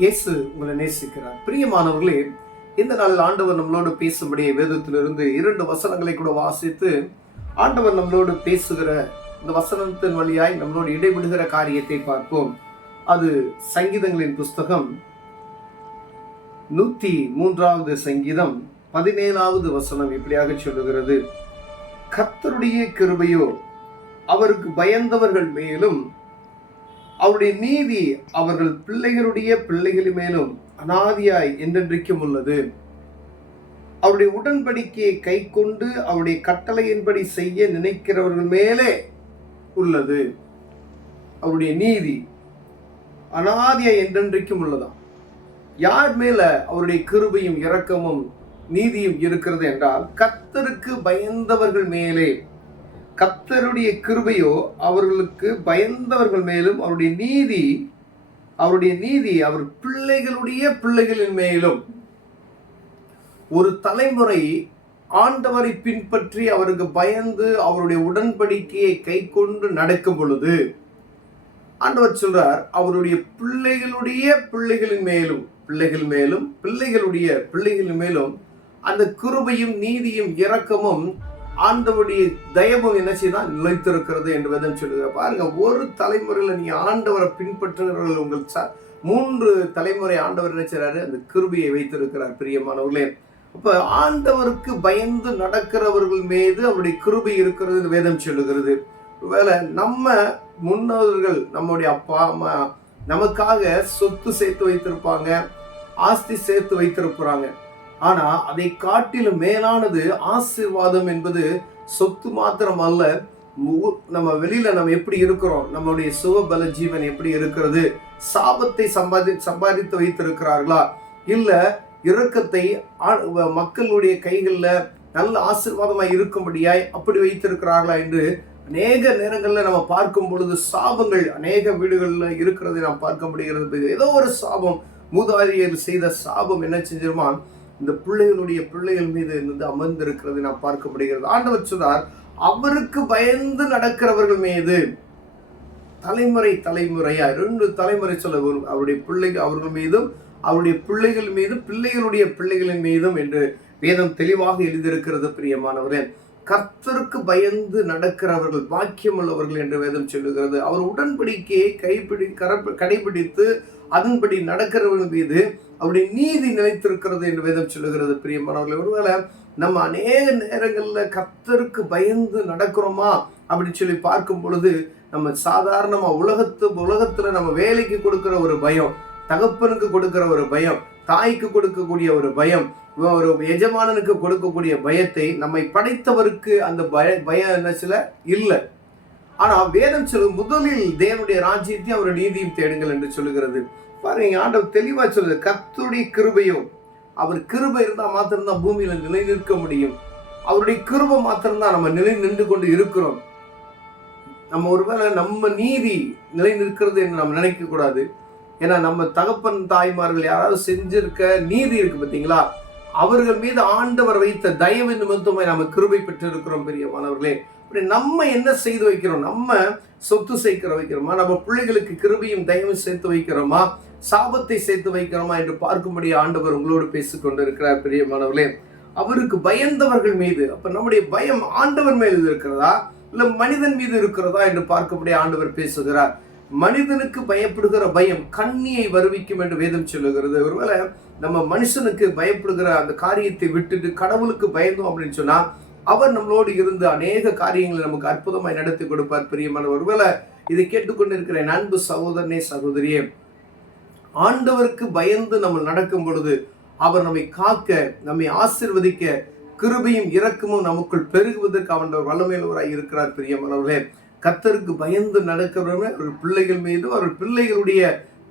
இயேசு உங்களை நேசிக்கிறார். பிரியமானவர்களே, இந்த நாளில் ஆண்டவர் நம்மளோடு பேசும்படியே வேதத்திலிருந்து 2 வசனங்களை கூட வாசித்து ஆண்டவர் நம்மளோடு பேசுகிற இந்த வசனத்தின் வழியாய் நம்மளோடு இடைவிடுகிற காரியத்தை பார்ப்போம். அது சங்கீதங்களின் புஸ்தகம் 103வது சங்கீதம் 17வது வசனம் இப்படியாக சொல்லுகிறது: கர்த்தருடைய கிருபையோ அவருக்கு பயந்தவர்கள் மேலும், அவருடைய நீதி அவர்கள் பிள்ளைகளுடைய பிள்ளைகள் மேலும் அனாதியாய் என்றென்றைக்கும் உள்ளது. அவருடைய உடன்படிக்கையை கை கொண்டு அவருடைய கட்டளையின்படி செய்ய நினைக்கிறவர்கள் மேலே உள்ளது. அவருடைய நீதி அனாதியாய் என்றென்றைக்கும் உள்ளதாம். யார் மேல அவருடைய கிருபையும் இரக்கமும் நீதியும் இருக்கிறது என்றால், கர்த்தருக்கு பயந்தவர்கள் மேலே. கர்த்தருடைய கிருபையோ அவர்களுக்கு பயந்தவர்கள் மேலும், அவருடைய நீதி அவர் பிள்ளைகளுடைய பிள்ளைகளின் மேலும். ஒரு தலைமுறை ஆண்டவரை பின்பற்றி அவருக்கு பயந்து அவருடைய உடன்படிக்கையை கை கொண்டு நடக்கும் பொழுது ஆண்டவர் சொல்றார், அவருடைய பிள்ளைகளுடைய பிள்ளைகளின் மேலும், பிள்ளைகள் மேலும் பிள்ளைகளுடைய பிள்ளைகளின் மேலும் அந்த கிருபையும் நீதியும் இரக்கமும் ஆண்டவருடைய தயவும் என்ன செய்தால் நிலைத்திருக்கிறது என்று வேதம் சொல்லுகிறார். பாருங்க, ஒரு தலைமுறையில் நீ ஆண்டவரை பின்பற்றுகிறவர்கள் உங்கள் 3 தலைமுறை ஆண்டவர் என்ன செய்றாரு, அந்த கிருபையை வைத்திருக்கிறார். பிரியமானவர்களே, அப்ப ஆண்டவருக்கு பயந்து நடக்கிறவர்கள் மீது அவருடைய கிருபை இருக்கிறது வேதம் சொல்லுகிறது. ஒருவேளை நம்ம முன்னோர்கள், நம்முடைய அப்பா அம்மா நமக்காக சொத்து சேர்த்து வைத்திருப்பாங்க, ஆஸ்தி சேர்த்து வைத்திருப்பாங்க. ஆனா அதை காட்டிலும் மேலானது ஆசீர்வாதம் என்பது சொத்து மாத்திரம் அல்ல. நம்ம வெளியில நம்ம எப்படி இருக்கிறோம், நம்மளுடைய சுகபல ஜீவன் எப்படி இருக்கிறது, சாபத்தை சம்பாதித்து வைத்திருக்கிறார்களா, இல்ல இரக்கத்தை மக்களுடைய கைகள்ல நல்ல ஆசீர்வாதமா இருக்கும்படியாய் அப்படி வைத்திருக்கிறார்களா என்று அநேக நேரங்கள்ல நம்ம பார்க்கும் பொழுது சாபங்கள் அநேக வீடுகள்ல இருக்கிறதை நாம் பார்க்க முடிகிறது. ஏதோ ஒரு சாபம், மூதாதையர் செய்த சாபம் என்ன செஞ்சிருமா இந்த பிள்ளைகள் மீது இருந்து அமர்ந்திருக்கிறது நாம் பார்க்க முடிகிறது. ஆண்டவர் சொன்னார், அவருக்கு பயந்து நடக்கிறவர்கள் மீது. தலைமுறையா 2 தலைமுறை சொல்ல வரும். அவருடைய பிள்ளைகள் அவர்கள் மீதும், அவருடைய பிள்ளைகள் மீதும், பிள்ளைகளுடைய பிள்ளைகளின் மீதும் என்று வேதம் தெளிவாக எழுதியிருக்கிறது. பிரியமானவரே, கர்த்தருக்கு பயந்து நடக்கிறவர்கள் பாக்கியம் உள்ளவர்கள் என்று வேதம் சொல்லுகிறது. அவர் உடன்படிக்கையை கடைபிடித்து அதன்படி நடக்கிறவர்கள் மீது அவருடைய நீதி நிலைத்திருக்கிறது என்று வேதம் சொல்லுகிறது. பிரியமானவர்களே, ஒருவேளை நம்ம அநேக நேரங்களில் கர்த்தருக்கு பயந்து நடக்கிறோமா அப்படின்னு சொல்லி பார்க்கும் பொழுது, நம்ம சாதாரணமா உலகத்துல நம்ம வேலைக்கு கொடுக்கிற ஒரு பயம், தகப்பனுக்கு கொடுக்கிற ஒரு பயம், தாய்க்கு கொடுக்கக்கூடிய ஒரு பயம், ஒரு எஜமானனுக்கு கொடுக்கக்கூடிய பயத்தை நம்மை படைத்தவருக்கு அந்த பயம் என்ன சில இல்லை. ஆனா வேதம் சொல்லும், முதலில் தேவனுடைய ராஜ்யத்தையும் அவருடைய நீதியும் தேடுங்கள் என்று சொல்லுகிறது. பாருங்க, ஆண்டவர் தெளிவா சொல்லுது, கர்த்தருடைய கிருபையோ, அவர் கிருபை இருந்தா மாத்திரம்தான் பூமியில நிலை நிற்க முடியும். அவருடைய கிருபை மாத்திரம்தான் நம்ம நிலை நின்று கொண்டு இருக்கிறோம். நம்ம ஒருவேளை நம்ம நீதி நிலை நிற்கிறது என்று நம்ம நினைக்க கூடாது. ஏன்னா நம்ம தகப்பன் தாய்மார்கள் யாராவது செஞ்சிருக்க நீதி இருக்கு பார்த்தீங்களா, அவர்கள் மீது ஆண்டவர் வைத்த தயவு நிமித்தமாய் நம்ம கிருபை பெற்று இருக்கிறோம். பெரியமானவர்களே, அப்படி நம்ம என்ன செய்து வைக்கிறோம், நம்ம சொத்து சேர்க்க வைக்கிறோமா, நம்ம பிள்ளைகளுக்கு கிருபையும் தயவும் சேர்த்து வைக்கிறோமா, சாபத்தை சேர்த்து வைக்கிறோமா என்று பார்க்கும்படி ஆண்டவர் உங்களோடு பேசிக்கொண்டு இருக்கிறார். பிரியமானவர்களே, அவருக்கு பயந்தவர்கள் மீது. அப்ப நம்முடைய பயம் ஆண்டவர் மீது இருக்கிறதா இல்ல மனிதன் மீது இருக்கிறதா என்று பார்க்கும்படி ஆண்டவர் பேசுகிறார். மனிதனுக்கு பயப்படுகிற பயம் கண்ணியை வருவிக்கும் என்று வேதம் சொல்லுகிறது. ஒருவேளை நம்ம மனுஷனுக்கு பயப்படுகிற அந்த காரியத்தை விட்டுட்டு கடவுளுக்கு பயந்தோம் அப்படின்னு சொன்னா, அவர் நம்மளோடு இருந்து அநேக காரியங்களை நமக்கு அற்புதமாய் நடத்தி கொடுப்பார். பிரியமான, ஒருவேளை இதை கேட்டுக்கொண்டிருக்கிற அன்பு சகோதரனே சகோதரியே, ஆண்டவருக்கு பயந்து நம்ம நடக்கும் பொழுது அவர் நம்மை காக்க, நம்மை ஆசீர்வதிக்க, கிருபையும் இரக்கமும் நமக்குள் பெருகுவதற்கு அவன் வல்லமையுள்ளவராய் இருக்கிறார். பிரியமானவர்களே, கர்த்தருக்கு பயந்து நடக்கிறவர்கள் அவர்கள் பிள்ளைகள் மீதும் அவர்கள் பிள்ளைகளுடைய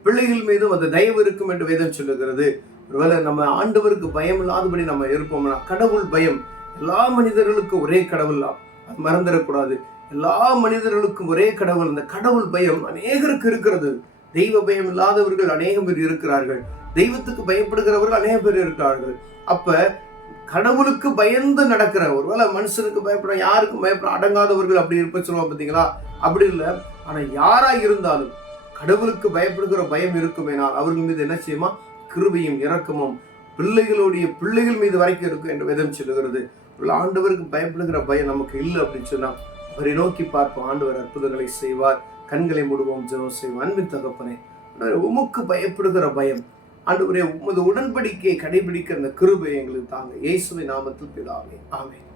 பிள்ளைகள் மீதும் அந்த தயவு இருக்கும் என்று வேதம் சொல்லுகிறது. ஒருவேளை நம்ம ஆண்டவருக்கு பயம் இல்லாதபடி நம்ம இருப்போம்னா, கடவுள் பயம் எல்லா மனிதர்களுக்கும் ஒரே கடவுள், அது மறந்துடக்கூடாது. எல்லா மனிதர்களுக்கும் ஒரே கடவுள். அந்த கடவுள் பயம் அநேகருக்கு இருக்கிறது. தெய்வ பயம் இல்லாதவர்கள் அநேகம் பேர் இருக்கிறார்கள், தெய்வத்துக்கு பயப்படுகிறவர்கள் அநேக பேர் இருக்கிறார்கள். அப்ப கடவுளுக்கு பயந்து நடக்கிற, ஒருவேளை மனுஷனுக்கு பயப்பட, யாருக்கும் பயப்பட அடங்காதவர்கள் அப்படி இருப்ப சொல்லுவாங்க பார்த்தீங்களா, அப்படி இல்லை. ஆனா யாரா இருந்தாலும் கடவுளுக்கு பயப்படுகிற பயம் இருக்குமேனால் அவர்கள் மீது என்ன செய்யுமா? கிருபையும் இரக்கமும் பிள்ளைகளுடைய பிள்ளைகள் மீது வரைக்கும் இருக்கும் என்று வேதம் சொல்லுகிறது. ஆண்டவருக்கு பயப்படுகிற பயம் நமக்கு இல்லை அப்படின்னு சொன்னா அவரை நோக்கி பார்ப்போம். ஆண்டவர் அற்புதங்களை செய்வார். கண்களை மூடுவோம், ஜெபம் செய்வோம். அன்பின் தகப்பனே, உமக்கு பயப்படுகிற பயம் ஆண்டவரே, உமது உடன்படிக்கையை கடைபிடிக்கிற அந்த கிருபை எங்களுக்கு தாங்க. இயேசுவின் நாமத்தில் பிதாவே, ஆமென்.